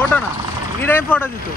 ఫోటోనా ఈడేం photo తీసు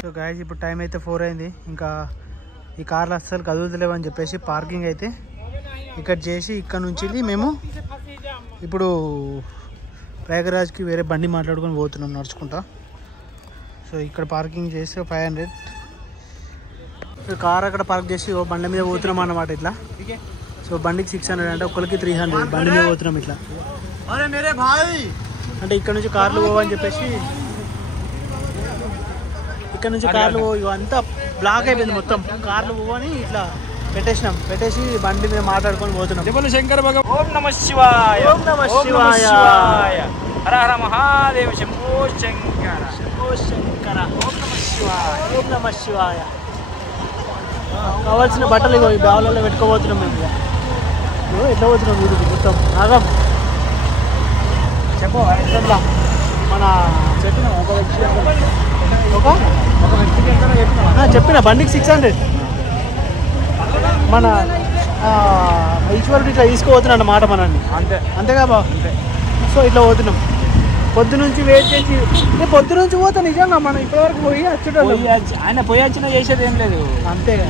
so guys ఇప్పుడు time అయితే 4 అయింది. ఇంకా ఈ కార్లు అస్సలు కదులుతలేవని చెప్పేసి పార్కింగ్ అయితే ఇక్కడ చేసి ఇక్కడ నుంచి మేము ఇప్పుడు ప్రయాగరాజ్కి వేరే బండి మాట్లాడుకొని పోతున్నాం నడుచుకుంటా. సో ఇక్కడ పార్కింగ్ చేసి 500 కార్ అక్కడ పార్క్ చేసి బండి మీద పోతున్నాం అన్నమాట ఇట్లా. సో బండికి 600 అంటే ఒకరికి 300 బండి మీద పోతున్నాం ఇట్లా. అంటే ఇక్కడ నుంచి కార్లు పోవని చెప్పేసి ఇక్కడ నుంచి కార్లు అంతా బ్లాక్ అయిపోయింది మొత్తం. కార్లు పోవని ఇట్లా పెట్టేసి బండి మీద మాట్లాడుకొని పోతున్నాం. శంకర భగవాన్ ఓం నమః శివాయ ఓం నమః శివాయ హర హర మహాదేవ శంభో శంకర శంభో శంకర ఓం నమః శివాయ ఓం నమః శివాయ. కావాల్సిన బట్టలు ఇగో ఈ బ్యాగులలో పెట్టుకోబోతున్నాం మేము. ఇగో ఎట్లా పోతున్నాం వీడికి మొత్తం నాగం చెప్పు ఎట్లా మన చెప్పిన ఒక వ్యక్తి చెప్పిన బండికి 600 మన ఈశ్వరుడు ఇట్లా తీసుకుపోతున్నాడు అన్నమాట మనల్ని. అంతేగా బా అంతే. సో ఇట్లా పోతున్నాం పొద్దు నుంచి వెయిట్ చేసి. నేను పొద్దు నుంచి పోతా నిజంగా మనం ఇప్పటివరకు పోయి వచ్చేటోళ్ళం. ఆయన పోయి వచ్చినా చేసేది ఏం లేదు అంతేగా.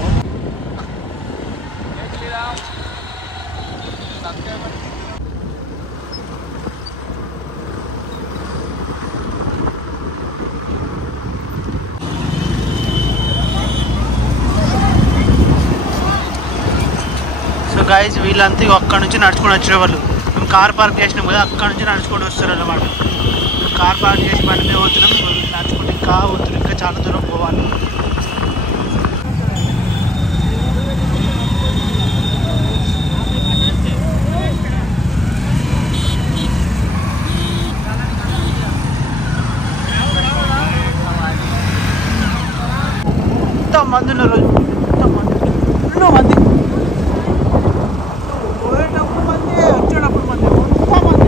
సో గాయస్ వీళ్ళంతా అక్కడ నుంచి నడుచుకొని వచ్చేవాళ్ళు. మేము కార్ పార్క్ చేసినాం కదా అక్కడ నుంచి నడుచుకొని వస్తారు అన్నమాట. మేము కార్ పార్క్ చేసి బండి మీద పోతున్నాం. నడుచుకుంటే ఇంకా పోతున్నాం, ఇంకా చాలా దూరం పోవాలి. ఎంతమంది ఉన్నారు, ఎన్నో మంది. పోయేటప్పుడు మంది, వచ్చేటప్పుడు మంది, ఎంతమంది.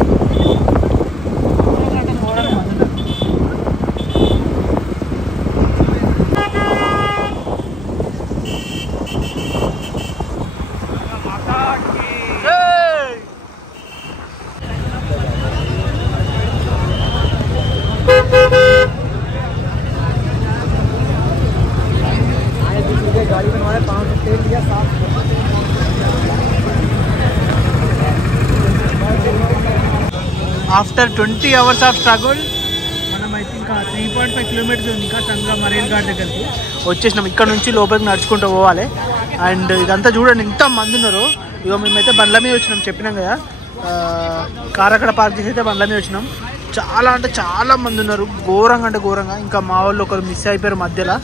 ఆఫ్టర్ 20 hours ఆఫ్ స్ట్రగుల్ మనం అయితే ఇంకా 3.5 kilometers ఉంది ఇంకా సంగ్రా మరీన్ ఘాట్ దగ్గరికి వచ్చేసినాం. ఇక్కడ నుంచి లోపలికి నడుచుకుంటూ పోవాలి. అండ్ ఇదంతా చూడండి ఎంత మంది ఉన్నారు. ఇగో మేమైతే బండ్ల మీద వచ్చినాం, చెప్పినాం కదా కార్ అక్కడ పార్క్ చేసి అయితే బండ్ల మీద వచ్చినాం. చాలా అంటే చాలా మంది ఉన్నారు, ఘోరంగా అంటే ఘోరంగా. ఇంకా మా వాళ్ళు ఒకరు మిస్ అయిపోయారు మధ్యలో.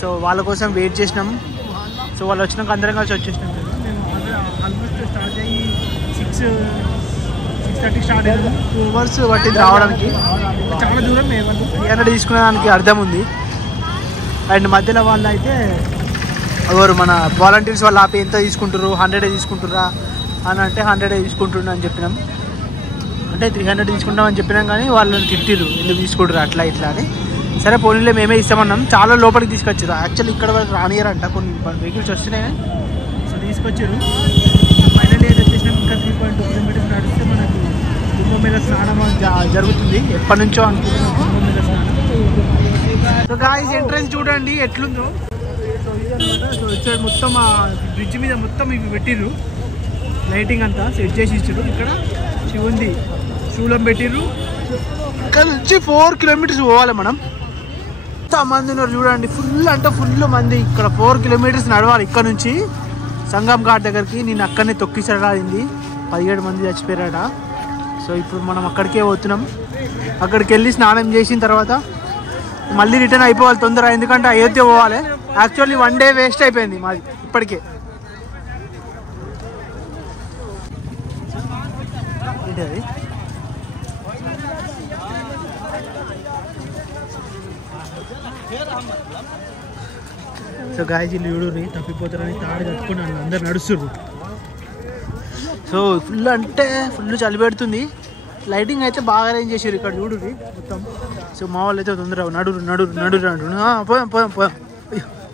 సో వాళ్ళ కోసం వెయిట్ చేసినాం. సో వాళ్ళు వచ్చినాక అందరం కలిసి వచ్చేసినాం. మేము ఆల్మోస్ట్ స్టార్ట్ అయ్యి 6:30 స్టార్ట్ అయ్యాము. 2 hours పట్టింది రావడానికి. చాలా దూరం. మేము 300 తీసుకునే దానికి అర్థం ఉంది. అండ్ మధ్యలో వాళ్ళు అయితే ఎవరు మన వాలంటీర్స్ వాళ్ళు ఆపి ఎంత తీసుకుంటారు, 100 తీసుకుంటారా అని అంటే 100 తీసుకుంటున్నా అని చెప్పినాం. అంటే 300 తీసుకుంటామని చెప్పినాం కానీ వాళ్ళని తిట్టిరు ఎందుకు తీసుకుంటారు అట్లా ఇట్లా అని. సరే పోనీలే మేమే ఇస్తామన్నాం. చాలా లోపలికి తీసుకొచ్చారు. యాక్చువల్లీ ఇక్కడ వరకు రానియరంట, కొన్ని వెహికల్స్ వస్తున్నాయి. సో తీసుకొచ్చారు. ఫైనల్ ఏది వచ్చేసినాం. ఇంకా 3.2 kilometers నడిస్తే మనకు కుంభమేళ స్నానం జరుగుతుంది. ఎప్పటి నుంచో అనుకుంటున్నాం కుంభమేళ స్నానం. సో గాయ్స్ ఎంట్రన్స్ చూడండి ఎట్లుందో. సో ఇదన్నమాట. సో వచ్చాడు మొత్తం ఆ బ్రిడ్జ్ మీద మొత్తం ఇవి పెట్టిర్రు. లైటింగ్ అంతా సెట్ చేసి ఇచ్చారు. ఇక్కడ శివుంది శూలం పెట్టిర్రు. ఇక్కడ నుంచి 4 కిలోమీటర్స్ పోవాలి మనం. ఎంత మంది ఉన్నారు చూడండి, ఫుల్ అంటే ఫుల్ మంది. ఇక్కడ 4 కిలోమీటర్స్ నడవాలి ఇక్కడ నుంచి సంగం ఘాట్ దగ్గరికి. నేను అక్కడనే తొక్కిసరాడింది, 17 మంది చచ్చిపోయారట. సో ఇప్పుడు మనం అక్కడికే పోతున్నాం. అక్కడికి వెళ్ళి స్నానం చేసిన తర్వాత మళ్ళీ రిటర్న్ అయిపోవాలి తొందర, ఎందుకంటే అయోధ్య పోవాలి. యాక్చువల్లీ 1 డే వేస్ట్ అయిపోయింది మాది ఇప్పటికే. ఏంటి సో గాయజీలు చూడుర్రి, తప్పిపోతారని తాడు కట్టుకున్నాను, అందరు నడుస్తుర్రు. సో ఫుల్ అంటే ఫుల్ చలి పెడుతుంది. లైటింగ్ అయితే బాగా అరేంజ్ చేసారు ఇక్కడ చూడుర్రి మొత్తం. సో మా వాళ్ళు అయితే తొందర నడురు నడురు నడురు అంటుండు. పోయాం పోయాం పోయాం.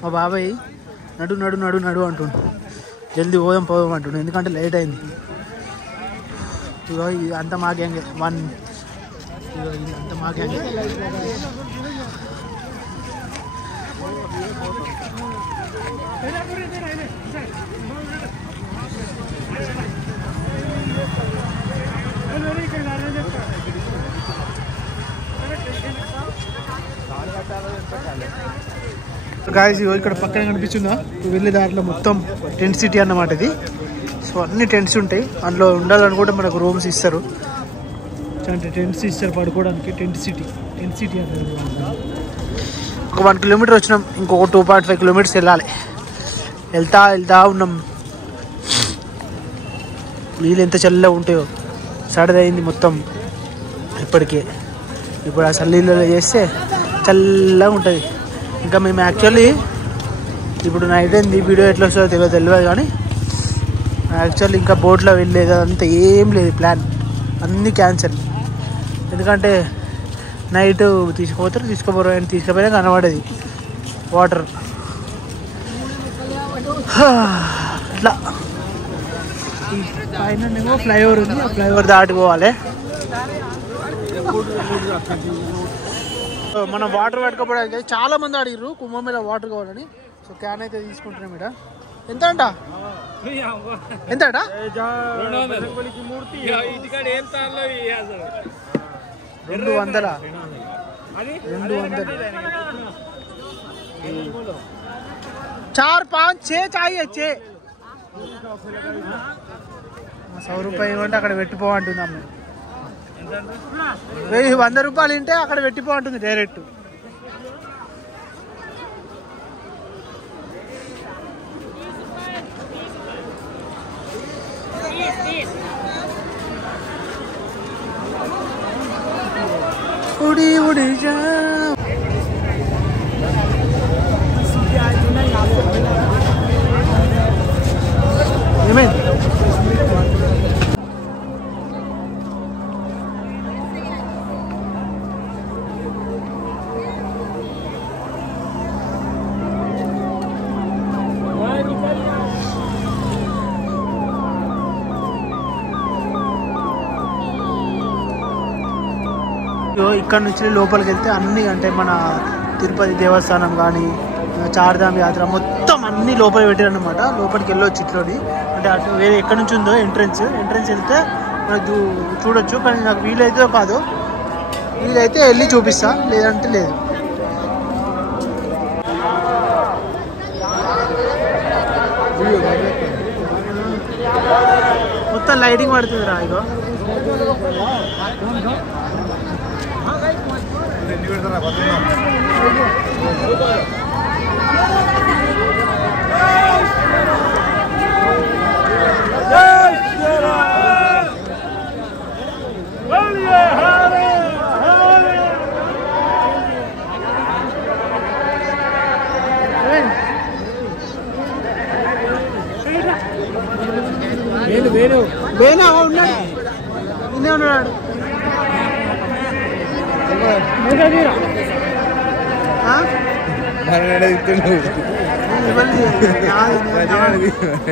మా బాబాయ్ నడు నడు నడు నడు అంటుండు, జల్దీ పోయాం పోయాం అంటుండు, ఎందుకంటే లేట్ అయింది. ఇగో ఇది అంత మా గ్యాంగ్, ఇగో ఇది అంత మా గ్యాంగ్. గాయస్ ఇక్కడ పక్కన కనిపిస్తుందా, వెళ్ళే దాంట్లో మొత్తం టెంట్ సిటీ అన్నమాట ఇది. సో అన్ని టెంట్స్ ఉంటాయి, అందులో ఉండాలనుకుంటే మనకు రూమ్స్ ఇస్తారు. అంటే టెంట్స్ ఇస్తారు పడుకోవడానికి. టెంట్ సిటీ అంటారు. ఒక 1 కిలోమీటర్ వచ్చినాం, ఇంకొక 2.5 కిలోమీటర్స్ వెళ్ళాలి. వెళ్తా ఉన్నాం. నీళ్ళు ఎంత చల్లగా ఉంటాయో, సడదైంది మొత్తం ఇప్పటికే. ఇప్పుడు ఆ చల్లీళ్ళలో చేస్తే చల్లగా ఉంటుంది. ఇంకా మేము యాక్చువల్లీ ఇప్పుడు నైట్ అయింది, వీడియో ఎట్లా వస్తుందో తెలియదు కానీ యాక్చువల్లీ ఇంకా బోట్లో వెళ్ళేది అంతా ఏం లేదు, ప్లాన్ అన్నీ క్యాన్సల్. ఎందుకంటే నైట్ తీసుకుపోరు అని తీసుకుపోయినా కనబడేది వాటర్. అట్లా పైన ఫ్లైఓవర్ ఉంది, ఆ ఫ్లైఓవర్ దాటిపోవాలి. మనం వాటర్ పట్టుకోవడానికి చాలా మంది అడిగారు కుంభమేళ వాటర్ కావాలని. సో క్యాన్ అయితే తీసుకుంటున్నాం. ఇక్కడ ఎంత అంట 200. चार 5 6 चाहिए 6 100 రూపాయలు ఇవ్వండి, అక్కడ పెట్టిపోమంటుంది అమ్మ. 100 రూపాయలు ఇంటే అక్కడ పెట్టిపోమంటుంది డైరెక్ట్. उड़ी उड़ी जा ఇక్కడ నుంచి లోపలికి వెళ్తే అన్నీ అంటే మన తిరుపతి దేవస్థానం కానీ చార్ధామ్ యాత్ర మొత్తం అన్నీ లోపల పెట్టారనమాట. లోపలికి వెళ్ళొచ్చు ఇట్లోని, అంటే అటు వేరే ఎక్కడి నుంచి ఉందో ఎంట్రన్స్ వెళ్తే మనకు చూడొచ్చు. కానీ నాకు వీలైతే కాదు, వీలైతే వెళ్ళి చూపిస్తా, లేదంటే లేదు. మొత్తం లైటింగ్ పడుతుంది రా. ఇగో వేణు ఉన్నాడు, ఇన్నే ఉన్నాడు.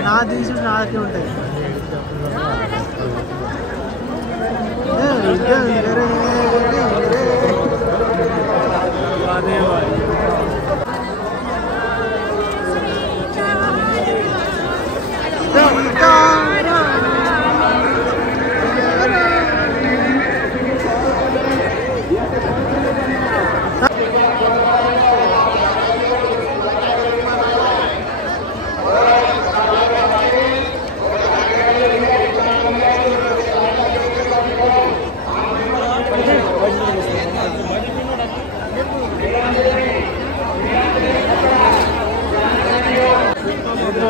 నా తీసి నాకే ఉంటాయి.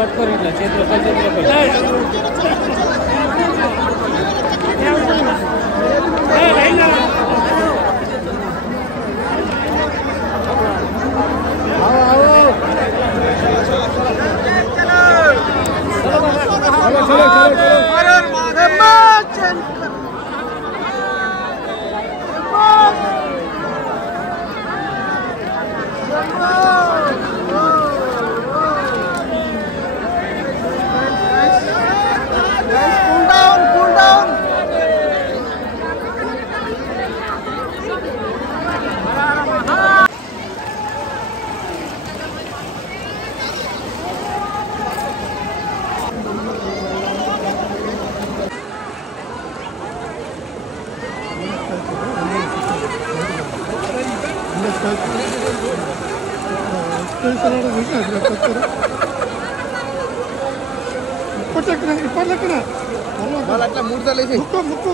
పట్టుకోరు ఇట్లా చేతిలో అట్లా 3 సార్లు వేసి ముక్కు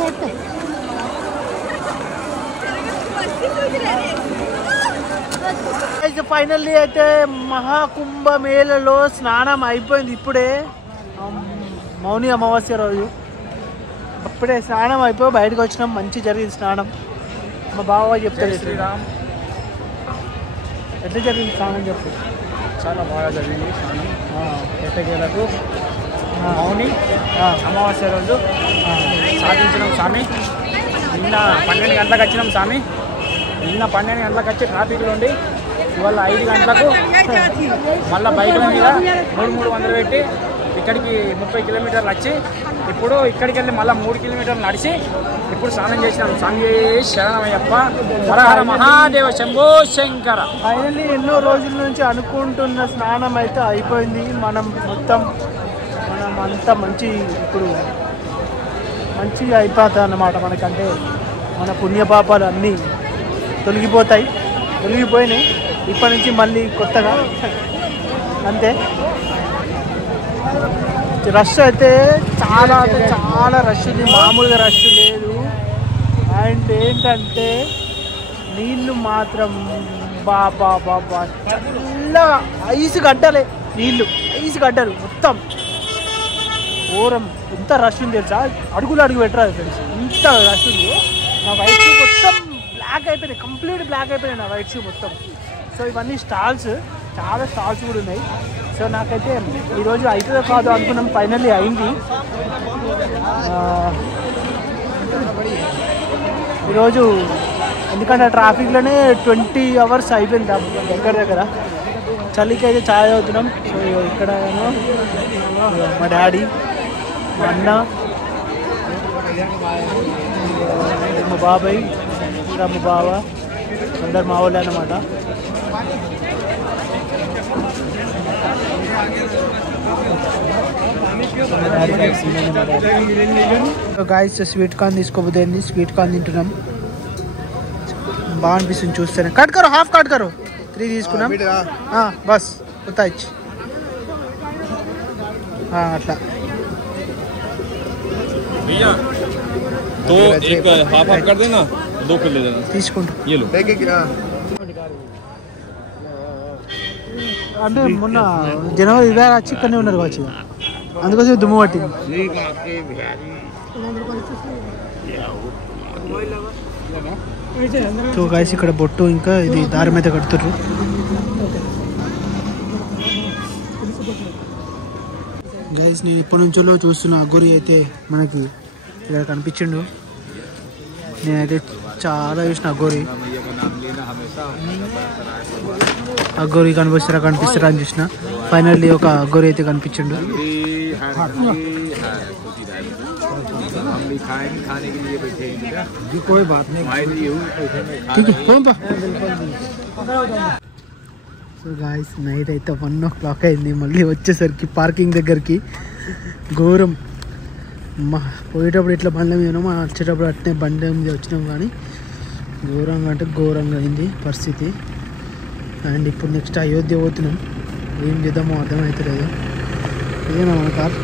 ఫైనల్లీ అయితే మహాకుంభమేళలో స్నానం అయిపోయింది ఇప్పుడే. మౌని అమావాస్య రోజు అప్పుడే స్నానం అయిపోయి బయటకు వచ్చినాం. మంచి జరిగింది స్నానం. మా బావ చెప్తాడు శ్రీరామ్ ఎట్లా జరిగింది స్నానం చెప్పు. చాలా బాగా జరిగింది స్నానం. ఎట్టకేలకు మౌని అమావాస్య రోజు సాధించినాం స్వామి. నిన్న 12 గంటలకు వచ్చినాం స్వామి. నిన్న 12 గంటలకు వచ్చి ట్రాఫిక్లో ఉండి ఇవాళ 5 గంటలకు మళ్ళీ బైక్ల మీద 300 పెట్టి ఇక్కడికి 30 కిలోమీటర్లు వచ్చి ఇప్పుడు ఇక్కడికి వెళ్ళి మళ్ళీ 3 కిలోమీటర్లు నడిచి ఇప్పుడు స్నానం చేసినాం. స్వామి శరణమయ్యప్ప హర హర మహాదేవ శంభో శంకర. ఫైనల్లీ ఎన్నో రోజుల నుంచి అనుకుంటున్న స్నానం అయితే అయిపోయింది. మనం అంతా మంచి ఇప్పుడు మంచి అయిపోతాయి అన్నమాట. మనకంటే మన పుణ్యపాపాలు అన్నీ తొలగిపోయినాయి. ఇప్పటి నుంచి మళ్ళీ కొత్తగా అంతే. రష్ అయితే చాలా రష్ ఉంది, మామూలుగా రష్ లేదు. అండ్ ఏంటంటే నీళ్ళు మాత్రం బాబా చల్లగా ఐసు గడ్డలే నీళ్ళు, ఐసు గడ్డలు మొత్తం ఘోరం. ఎంత రష్ ఉంది తెలుసా, అడుగు పెట్టరాదు ఫ్రెండ్స్, ఇంత రష్ ఉంది. నా వైట్ షూ మొత్తం బ్లాక్ అయిపోయినాయి, కంప్లీట్ బ్లాక్ అయిపోయినాయి నా వైట్ షూ మొత్తం. సో ఇవన్నీ స్టాల్స్, చాలా స్టాల్స్ కూడా ఉన్నాయి. సో నాకైతే ఈరోజు అవుతుందో కాదు అనుకున్నాం, ఫైనల్లీ అయింది. ఈరోజు ఎందుకంటే ట్రాఫిక్లోనే 20 hours అయిపోయింది దగ్గర. చలికి అయితే ఛాయ్ అవుతున్నాం. సో ఇక్కడ మా డాడీ, మా అన్న, మా బాబాయ్, ఇంకా మా బావ, అందరు మా వాళ్ళే అన్నమాట. గాయస్ స్వీట్ కార్న్ తీసుకోబోతే స్వీట్ కార్న్ తింటున్నాం. బాగా అనిపిస్తుంది చూస్తేనే. కట్ కరో, హాఫ్ కట్ కరో. 3 తీసుకున్నాం బస్ ఉతాయిచ్చి అట్లా. तो एक हाफ हाफ कर देना, 2 कर ले देना. తీసుకుంటా. ये लो. అంటే మొన్న జనవరి 20 వచ్చి ఇక్కడనే ఉన్నారు కావచ్చు, అందుకోసం దుమ్ము పట్టింది. సో గాయస్ ఇక్కడ బొట్టు ఇంకా ఇది దారి మీద కడుతుర్రు. గైస్ నేను ఇప్పటి నుంచో చూస్తున్న అఘోరి అయితే మనకి ఇక్కడ కనిపించిండు. నేనైతే చాలా చూసిన అఘోరి కనిపిస్తారా అని చూసిన. ఫైనల్లీ ఒక అఘోరి అయితే కనిపించిండు. సో గాయస్ నైట్ అయితే 1 o'clock అయింది. మళ్ళీ వచ్చేసరికి పార్కింగ్ దగ్గరికి ఘోరం. పోయేటప్పుడు ఇట్లా బండ్ల మీద, వచ్చేటప్పుడు అట్నే బండి మీద వచ్చినాం, కానీ ఘోరంగా అంటే ఘోరంగా అయింది పరిస్థితి. అండ్ ఇప్పుడు నెక్స్ట్ అయోధ్య పోతున్నాం. ఏం చేద్దామో అర్థమవుతలేదు. ఇదే మన కార్.